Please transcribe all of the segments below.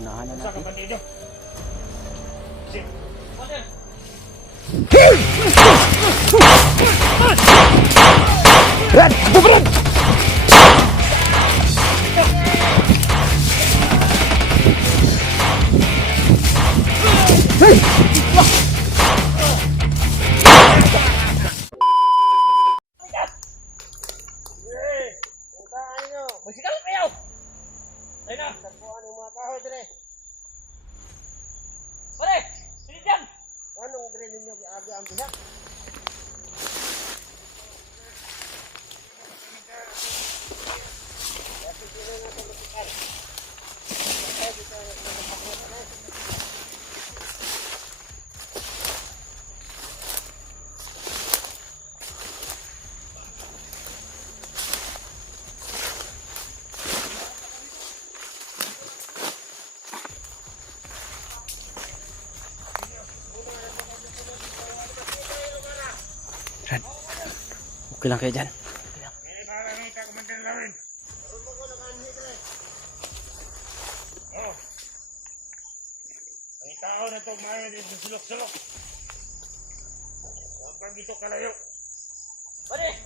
Unahan na natin. Magsikal kayo! Ayun na! Nagbuhan ng mga kahoy dire! Pare! Sino dyan? Anong dire ninyo aga ang binak? Kasi sino na ito magsikal? Kaya dito na ito magsikal. Okay lang kayo dyan. Ang tao na ito maaari din sa sulok-sulok. Kapag ito kalayo. Pare!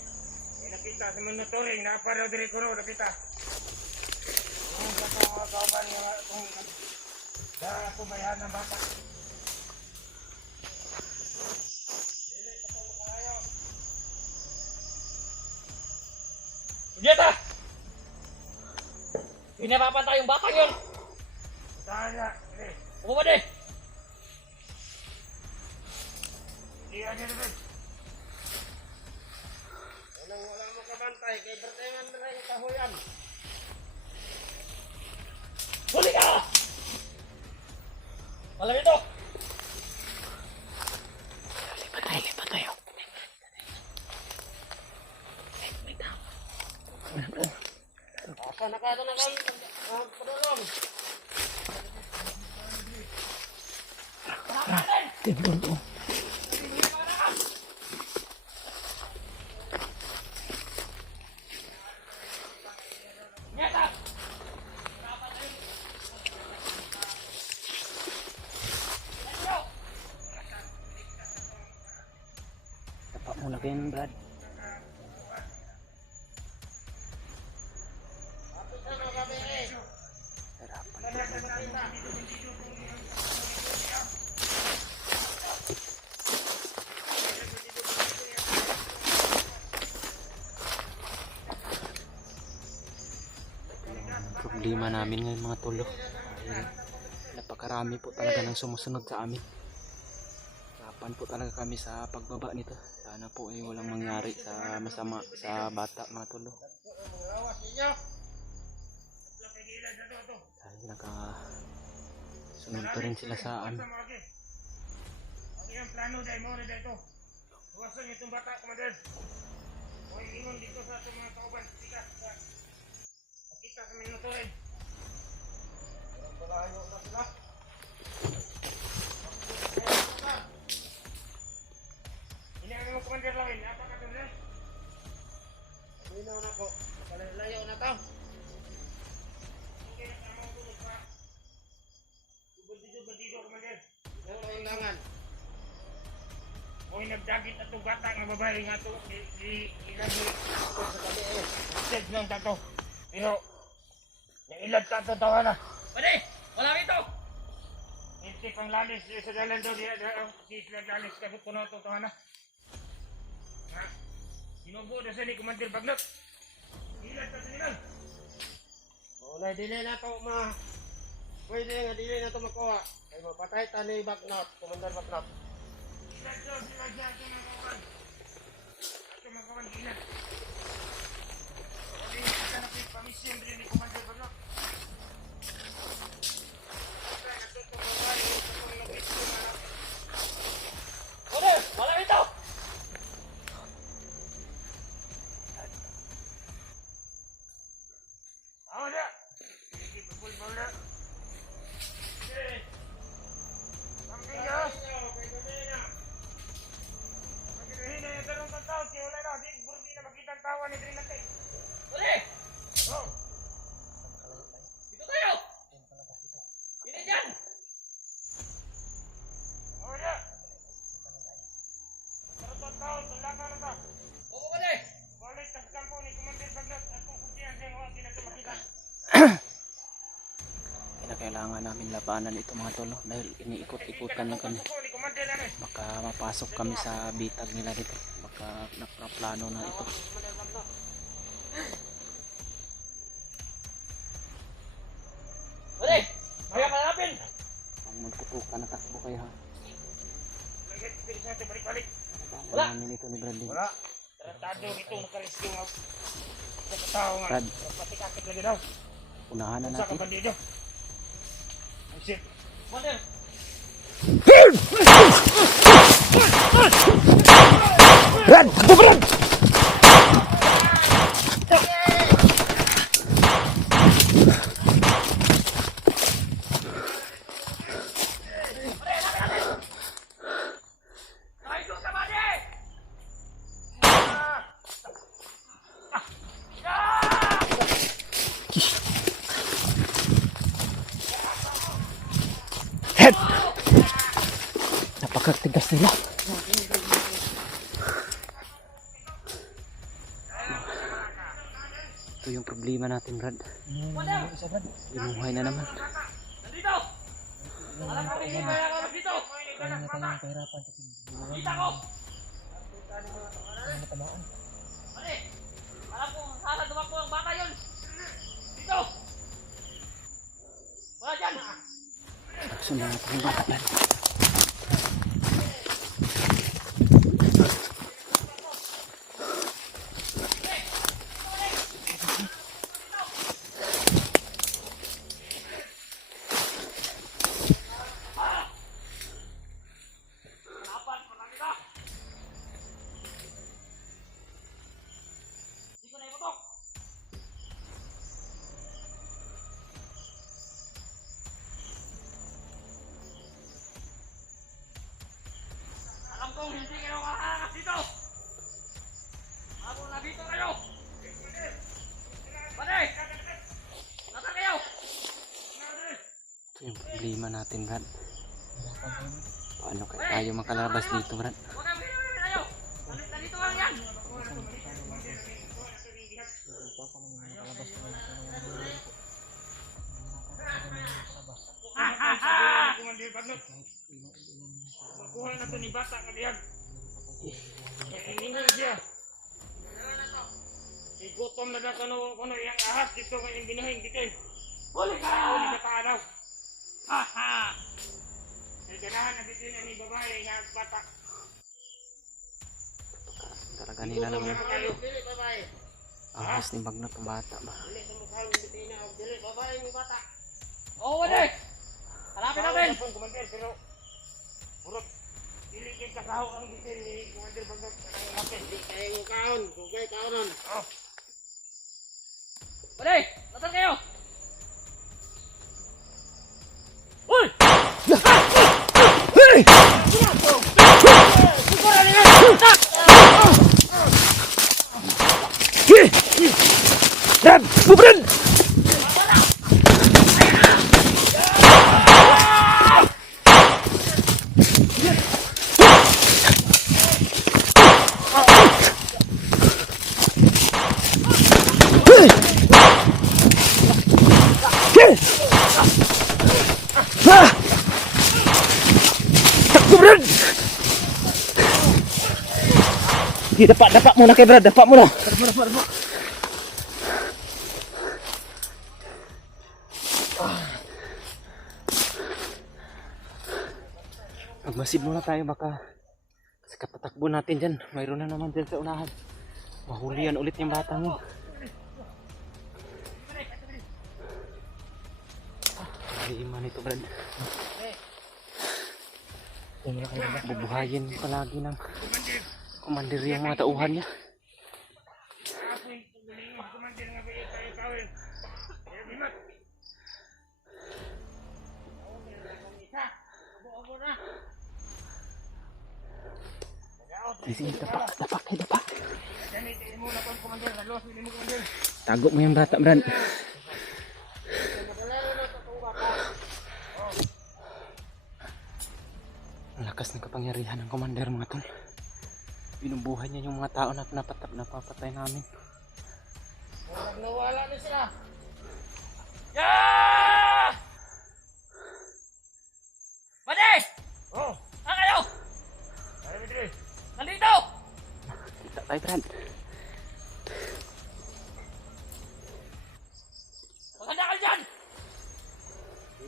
May nakita sa monitoring. Naparaw diri ko ro. Nakita. Yung sa ito mga kauban kung sa pumayahan ng bata. Jeta! Pinapapatay yung batang yun! Tala! Bumaba din! Hindi ka dito din! Walang mo kabantay kay pertengan na rin kahuyan! Huli ka! Malam ito! Lipat tayo. Asa na ka ito na kang padulong? Tibol to. Nyata! Tapak muna kayo ng Brad. Problema namin ngayon mga tolo. Napakarami po talaga ng sumusunod sa amin. Hirapan po talaga kami sa pagbaba nito. Sana po ay walang mangyari sa masama sa bata mga tolo. Dahil nakasunod pa rin sila sa amin. Ang plano dahil mo na dito. Huwasan itong bata, Commander. Huwag ingon dito sa itong mga kauban. Kita sa minuturin. Palayo na sila. Hindi mo Commander lawin. Apa ka doon? Minaw na ko. Palayo na tao. Hindi na tamang tulog pa. Bandido, Commander. Puro undangan. Oy nagdagit atong bata nga babae nga to ilagi sa tabi stage ng tato. Pero nailad ka to tawana. Pwede! Wala rito! Hindi pang lalis sa dalan daw diya si lalis kasi puno to tawana. Ha? Sinubo na sa ni Commander Bagnot. Ilad ka sa nilang. Wala dili na to pwede nga dili na to makuha. Ay mapatay ta ni Bagnot, Commander Bagnot. Sila dyan ito mga kawan. Ito mga kawan gilan. Hindi kita na pamisyon rin ni Commander Bagnot. Order! Wala ito! Ako na! Sige, pagpulbaw na. Sige! Pangkiyo! Hindi na tanong pagkaw, kaya wala na, di na makita ang tawa ni Trinate. Uli! Oh! kailangan namin labanan ito mga tol, no? Dahil iniikot-ikutan lang kami. Baka mapasok kami sa bitag nila dito. Baka nakaplano na ito. Pare! Kaya ka natin! Ang magtutukan na takbo kayo ha. Bilis natin balik-balik. Wala namin ito ni Bradley. Wala. Tratado ito nakarescue nga. Sa katao nga. Brad, Pati kakit lagi daw. unahan na Sa natin. kabandido. Ang shit. Mother! Brad! Ito Brad! Head! Napakatigas nila. Ito yung problema natin, Brad. Inuhay na naman. Nandito! Alam ko hindi kaya ka dito! Kita ko! Pare! Alam ko sana dumakbo ang bata yun! Dito! Wala dyan! Sundan natin yung bata, Brad. Kapan? Marami ka! Hindi ko na ipotok! Alam kong hindi kayo makakakas dito! Ako na dito kayo! Pare! Nasaan kayo? Ito yung problema natin, Brad. Paano kaya tayo makalabas dito, Brad? Huwag kang pinili kayo! Nandito lang yan! Makuha na ito ni Bata kaliyan. Hindi siya. Igutom na na kuno iyang ahas dito ngayong binuhing bitin. Huli ka! Huli ka taanaw. Ha ha! May ganahan na bitin ni babae nga bata. Talaga nila Igutom naman. na kayo. Ahas ni Bagnot ang bata ba? Oo, wala! Hanapin natin! Kumandir, pero burot. Diligid kasaho ang bitin ni Kumandir Bagnot. Hanapin. Di kayo yung kaon. Sugay kaonan. Oh. Wala! Nasaan kayo? Uy! Brad! Brad! Di dapat muna kay Brad, dapat muna. Magmasib muna tayo baka sa kapatakbo natin dyan. Mayroon na naman dyan sa unahan. Mahulian ulit yung bata mo. Iman ito, Brad. Bubuhayin palagi ng komandir yung mga tauhan niya. Sige, dapak. Tago mo yung bata, Brad. Ang lakas ng kapangyarihan ng commander, mga tol. Binubuhay niya yung mga tao na napapatay namin. Nawala na sila. Yeah!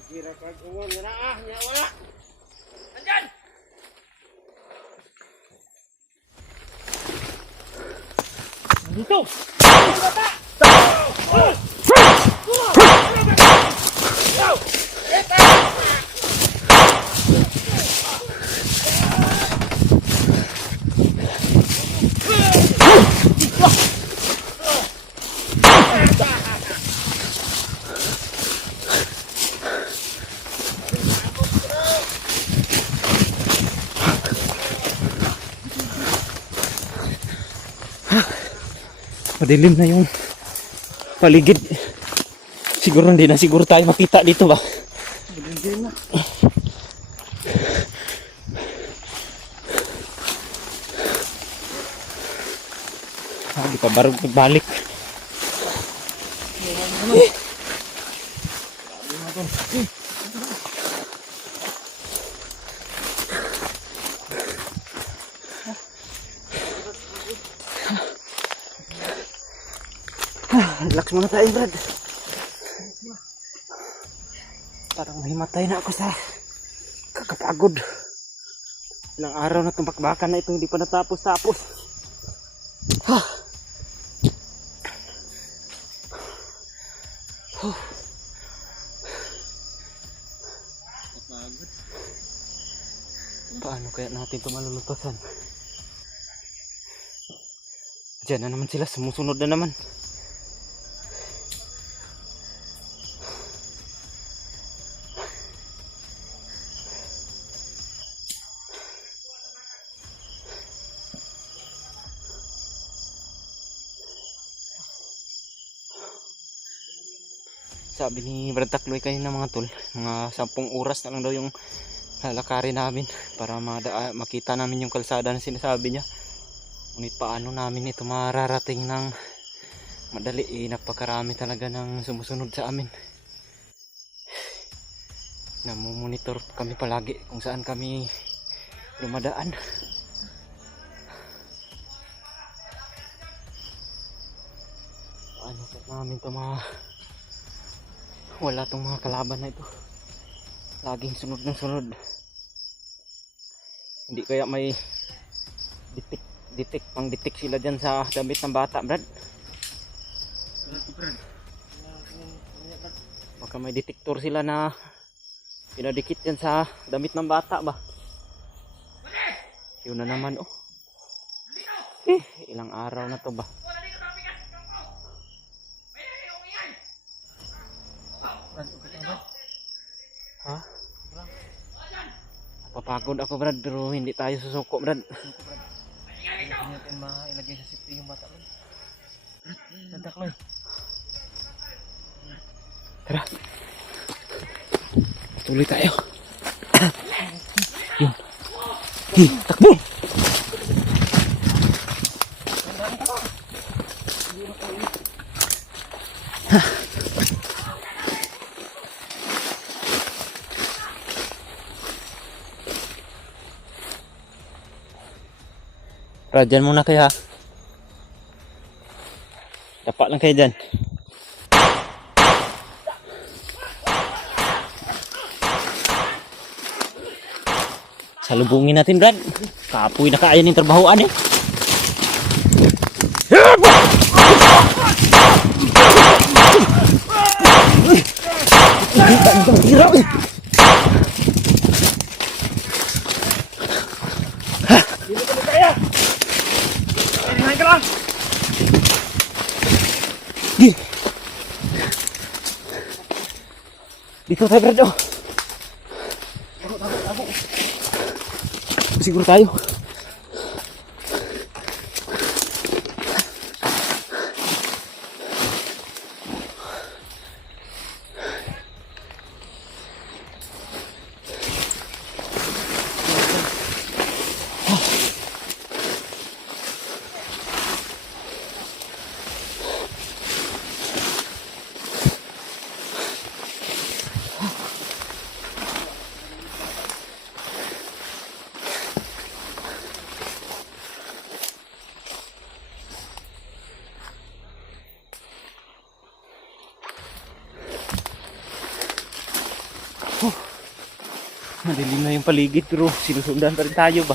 Kira kag ungon na nya wala. Andyan! Dito! Bata! Madilim na yung paligid. Siguro hindi na siguro tayo makita dito ba? Madilim na. Di pa barog pagbalik. Relax muna tayo, Brad. Parang mahimatay na ako sa kakapagod. Ilang araw na itong bakbakan na ito hindi pa natapos-tapos. Paano kaya natin ito malulutosan? Diyan na naman sila, sumusunod na naman. Sabi ni Brad Takloy kanina mga tol, mga 10 oras na lang daw yung lalakarin namin para makita namin yung kalsada na sinasabi niya. Ngunit paano namin ito mararating ng madali, napakarami talaga ng sumusunod sa amin. Namumonitor kami palagi kung saan kami dumadaan. Paano namin ito wala tong mga kalaban na ito, laging sunod ng sunod. Hindi kaya may detect sila dyan sa damit ng bata, Brad? Baka may detektor sila na pinadikit dyan sa damit ng bata ba? Yun na naman oh. Ilang araw na to ba? Ha? Napapagod ako, Brad, pero hindi tayo susuko, Brad. Hindi natin mailagay sa safety yung bata, Brad. Brad, tara. Tuloy tayo. Takbo! Brad, dyan muna kayo ha. Dapat lang kayo dyan. Salubungin natin, Brad. Kapoy na kaya ng trabahoan eh. Hirap eh. Dito tayo, Brad. Oh. Siguro tayo. Madilim na yung paligid pero sinusundan pa rin tayo ba?